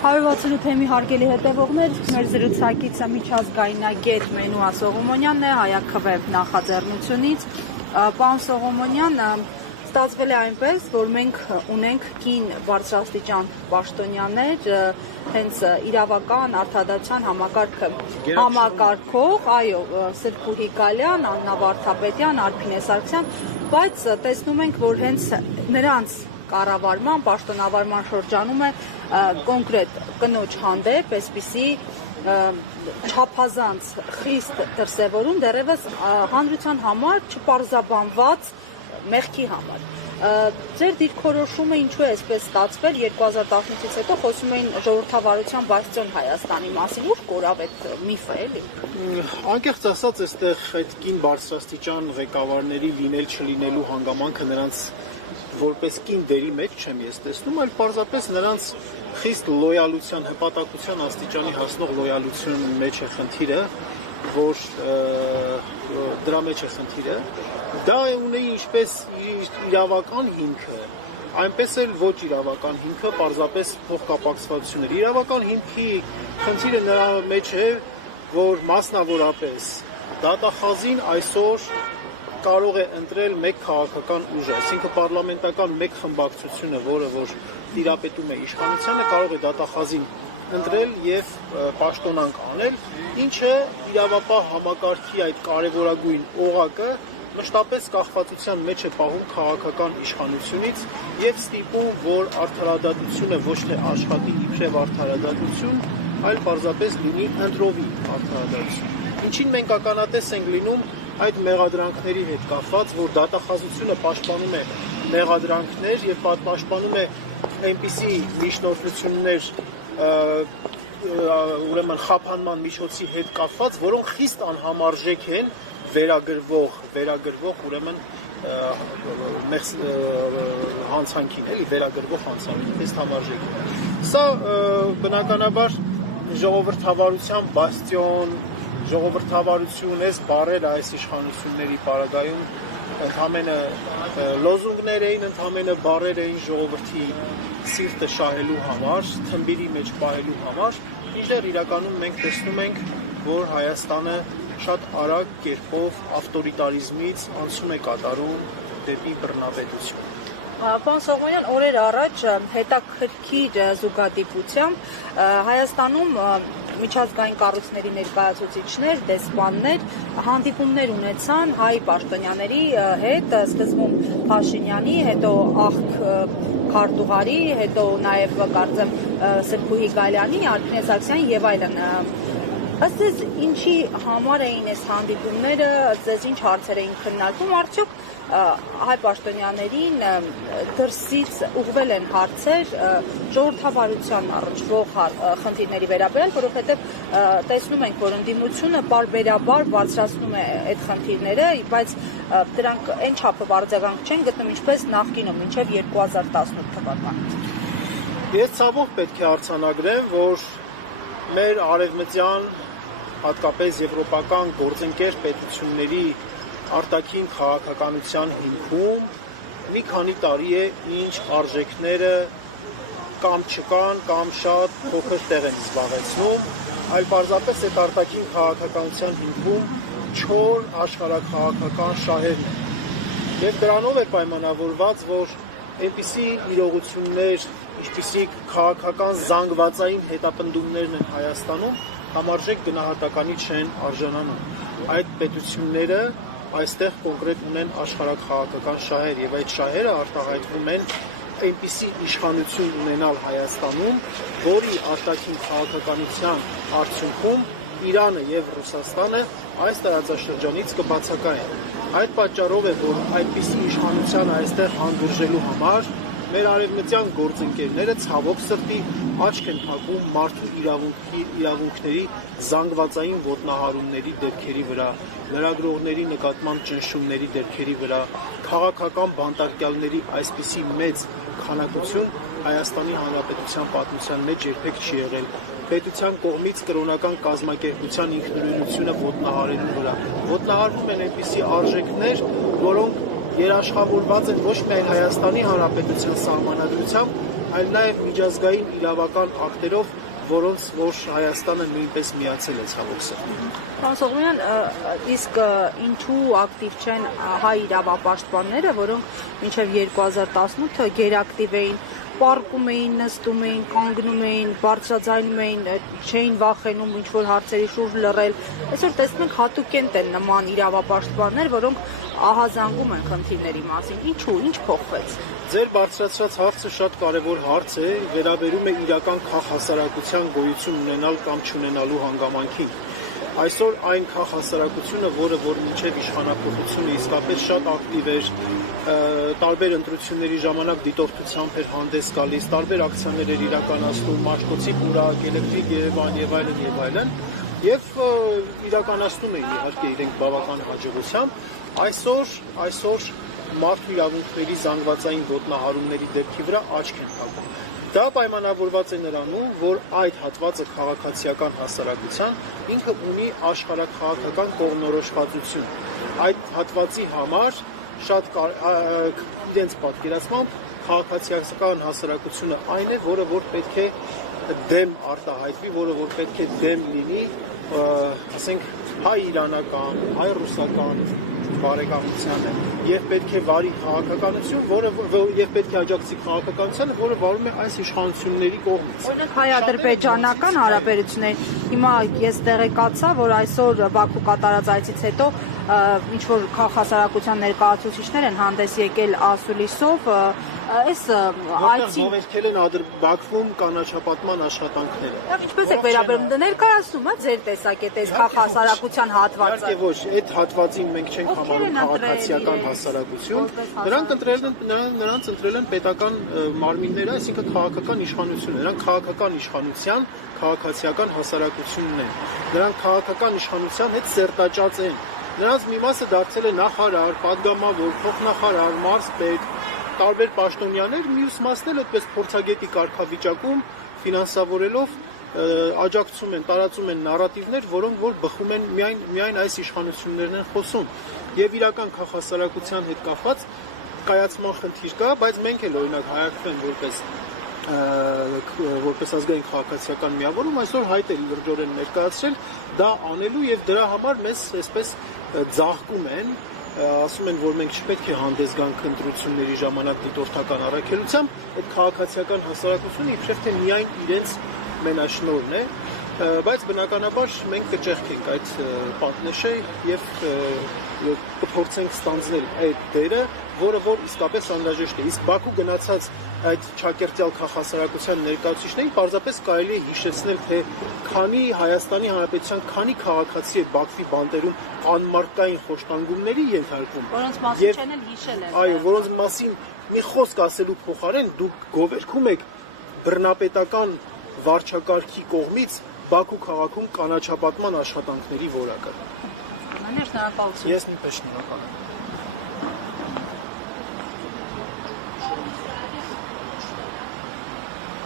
168 թեմի հարգելի հետևողներ, մեր զրուցակիցը միջազգայնագետ Մենուա Սողոմոնյանն է Հայաքվե նախաձեռնությունից։ Պարոն Սողոմոնյան, ստացվել է այնպես, որ մենք ունենք կին բարձրաստիճան պաշտոնյաներ, հենց իրավական արդարադատության համակարգը համակարգող, այո, Սրբուհի Գալյան, Աննա Վարդապետյան, Արփինե Սարգսյան, բայց տեսնում ենք, որ հենց նրանց կառավարման, պաշտոնավարման շրջանում է կոնկրետ կնոջ հանդեպ, այսպիսի չափազանց խիստ դրսևորում դեռևս հանրության համար չպարզաբանված մեղքի համար։ Ձեր դիրքորոշումը ինչու է այսպես ստացվել 2018-ից հետո խոսում էին ժողովրդավարության բարձրացում Հայաստանի մասին, ուր կորավ այդ միֆը, էլի։ Անկեղծ ասած, այստեղ այդ կին բարձրաստիճան ղեկավարների լինել չլինելու հանգամանքը նրանց որպես կին դերի մեջ չեմ ես տեսնում, այլ պարզապես նրանց խիստ լոյալության, հպատակության աստիճանի հասնող լոյալություն մեջ է խնդիրը, որ դրա մեջ է խնդիրը, դա ունի ինչպես իրավական հիմքը, այնպես էլ ոչ իրավական հիմքը, պարզապես փոխկապակցվածություն էր։ Իրավական հիմքի խնդիրը նրա մեջ է, որ մասնավորապես դատախազին այսօր կարող է ընտրել մեկ քաղաքական ուժ, այսինքն պարլամենտական մեկ խմբակցությունը, որը որ տիրապետում է իշխանությանը, կարող է դատախազին ընտրել եւ պաշտոնանկ անել, ինչը իրավապահ համակարգի այդ կարևորագույն օղակը մշտապես կախվածության մեջ է պահում քաղաքական իշխանությունից եւ ստիպում, որ արդարադատությունը ոչ թե աշխատի իբրև արդարադատություն, այլ պարզապես լինի ընտրովի արդարադատություն։ Ինչին մենք ականատես ենք լինում այդ մեղադրանքների հետ կապված, որ դատախազությունը պաշտպանում է մեղադրանքներ եւ պաշտպանում է այնպիսի միջնորդություններ, ուրեմն խափանման միջոցի հետ կապված, որոնք խիստ անհամարժեք են վերագրվող ուրեմն հանցանքին, էլի վերագրվող հանցանքին, խիստ համարժեք է։ Սա բնականաբար ժողովրդավարության բաստիոն, ժողովրդավարություն էս բարերը այս իշխանությունների պարագայում ընդամենը լոզունգներ էին, ընդամենը բարեր էին ժողովրդի սիրտը շահելու համար, թմբիրի մեջ պահելու համար, մինչդեռ իրականում մենք տեսնում ենք, որ Հայաստանը շատ արագ կերպով ավտորիտարիզմից անցում է կատարում դեպի բռնապետություն։ Պարոն Սողոմոնյան, օրեր առաջ հետաքրքիր զուգադիպությամբ Հայաստանում միջազգային կառույցների ներկայացուցիչներ, դեսպաններ հանդիպումներ ունեցան հայ պաշտոնյաների հետ, սկզբում Փաշինյանի, հետո Աղք Քարտուղարի, հետո նաև կարծեմ Սրբուհի Գալյանի, Արփինե Սարգսյանի եւ այլն։ Ըստ ձեզ ինչի համար էին այս հանդիպումները, ձեզ ինչ հարցեր էին քննարկում, արդյոք հայ պաշտոնյաներին դրսից ուղղվել են հարցեր ժողովրդավարության առնչվող խնդիրների վերաբերյալ, որովհետև տեսնում ենք, որ ընդդիմությունը պարբերաբար բարձրացնում է այդ խնդիրները, բայց դրանք այն չափով արձագանք չեն գտնում, ինչպես նախկինում, մինչև 2018 թվականը։ Ես ցավով պետք է արձանագրեմ, որ մեր արևմտյան, հատկապես եվրոպական գործընկեր պետությունների արտաքին քաղաքականության հիմքում մի քանի տարի է ինչ արժեքները կամ չկան, կամ շատ փոքր տեղ են զբաղեցնում, այլ պարզապես այդ արտաքին քաղաքականության հիմքում չոր աշխարհաքաղաքական շահերն են։ Եվ դրանով է պայմանավորված, որ այնպիսի իրողություններ, ինչպիսիք քաղաքական զանգվածային հետապնդումներն են Հայաստանում, համարժեք գնահատականի չեն արժանանում։ Այդ պետությունները այստեղ կոնկրետ ունեն աշխարհաքաղաքական շահեր եւ այդ շահերը արտահայտվում են այնպիսի իշխանություն ունենալ Հայաստանում, որի արտաքին քաղաքականության արդյունքում Իրանը եւ Ռուսաստանը այս տարածաշրջանից կբացակայեն։ Այդ պատճառով է, որ այդպիսի իշխանության այստեղ հանդուրժելու համար մեր արևմտյան գործընկերները ցավոք սրտի աչք են փակում մարդու իրավունքների զանգվածային ոտնահարումների դեպքերի վրա, լրագրողների նկատմամբ ճնշումների դեպքերի վրա, քաղաքական բանտարկյալների այսպիսի մեծ քանակություն Հայաստանի Հանրապետության պատմության մեջ երբեք չի եղել։ Պետության կողմից կրոնական կազմակերպության ինքնուրույնությունը ոտնահարելու վրա։ Ոտնահարվում են այնպիսի արժեքներ, որոնք երաշխավորված են ոչ միայն Հայաստանի Հանրապետության սահմանադրությամբ, այլ նաև միջազգային իրավական ակտերով, որոնց որ Հայաստանը նույնպես միացել է ցավոք սրտի։ Պարոն Սողոմոնյան, իսկ ինչու ակտիվ չեն հայ իրավապաշտպանները, որոնք մինչև 2018-ը գերակտիվ էին, պառկում էին, նստում էին, կանգնում էին, բարձրաձայնում էին, չէին վախենում ինչ-որ հարցերի շուրջ լռել։ Այսօր տեսնում ենք հատուկենտ են նման իրավապաշտպաններ, որոնք ահազանգում են խնդիրների մասին։ Ինչու, ինչ փոխվեց։ Ձեր բարձրացրած հարցը շատ կարևոր հարց է, վերաբերում է իրական քաղաքասարակության գոյություն ունենալ կամ չունենալու հանգամանքին։ Այսօր այն քաղաքասարակությունը, որը որ մինչև իշխանապողությունը իսկապես շատ ակտիվ էր, տարբեր ընտրությունների ժամանակ դիտորդությամբ էր հանդես գալիս, տարբեր ակցիաներ էր իրականացնում, Մաշկոցի պուրակ, Էլեկտրիկ Երևան եւ այլն, եւ իրականացնում էին իհարկե իրենք բավական հաջողությամբ։ Այսօր մարդու իրավունքների զանգվածային ոտնահարումների դեպքի վրա աչք են փակում։ Դա պայմանավորված է նրանում, որ այդ հատվածը քաղաքացիական հասարակության ինքը ունի աշխարհաքաղաքական կողմնորոշվածություն։ Այդ հատվածի համար շատ իրենց պատկերացմամբ քաղաքացիական հասարակությունը այն է, որը որ պետք է դեմ արտահայտվի, որը որ պետք է դեմ լինի, ասենք հայ-իրանական, հայ-ռուսական բարեկամությանը եւ պետք է վարի քաղաքականություն, եւ պետք է աջակցի քաղաքականությանը, որը վարում է այս իշխանությունների կողմից։ Օրինակ հայ-ադրբեջանական հարաբերություններ, հիմա ես տեղեկացա, որ այսօր Բաքու կատարած այցից հետո ինչ որ քաղաքասարակության ներկայացուցիչներ են հանդես եկել ասուլիսով, այս այցի ողջել են Բաքվում կանաչապատման աշխատանքները։ Եվ ինչպես եք վերաբերում ներկայացնում, ձեր տեսակետ այս քաղաքասարակության հատվածը։ Իհարկե ոչ, այդ հատվածին մենք չենք համարում քաղաքացիական հասարակություն, նրանց ընտրել են պետական մարմինները, այսինքն քաղաքական իշխանություն, նրանք քաղաքական իշխանության քաղաքացիական հասարակությունն են։ Նրանք քաղաքական իշխանության հետ սերտաճած են։ Նրանց մի մասը դարձել է նախարար, падգամավոր, փոխնախարար, մարզպետ, տարբեր պաշտոնյաներ, մյուս մասն էլ այդպես փորձագետի կարգավիճակում ֆինանսավորելով աջակցում են, տարածում են նարատիվներ, որոնք որ բխում են միայն այս իշխանություններն են խոսում։ Եվ իրական քաղաքասարակության հետ կապված կայացման խնդիր կա, բայց մենք էլ օրինակ հայակվեն որպես ազգային քաղաքացիական միավորում այսօր հայտ էլ լրջորեն ներկայացրել դա անելու եւ դրա համար մեզ այսպես ձաղկում են, ասում են, որ մենք չպետք է հանդես գանք ընտրությունների ժամանակ դիտորդական առաքելությամբ, այդ քաղաքացիական հասարակությունը իբրև թե միայն իրենց մենաշնորհն է, բայց բնականաբար մենք կճեղքենք այդ պատնեշը եւ կփորձենք ստանձնել այդ դերը, որը որ իսկապես անհրաժեշտ է։ Իսկ Բաքու գնացած այդ ճակերտյալ քաղաքասարակության ներկայացուցիչներին պարզապես կարելի է հիշեցնել, թե քանի Հայաստանի Հանրապետության քանի քաղաքացի է Բաքվի բանտերում անմարդկային խոշտանգումների ենթարկվում, որոնց մասին չեն էլ հիշել են։ Այո, որոնց մասին մի խոսք ասելու փոխարեն դուք գովերգում եք բռնապետական վարչակարգի կողմից Բաքու քաղաքում կանաչապատման աշխատանքների որակը։ Շնորհակալություն։ Ես նույնպես շնորհակալ եմ։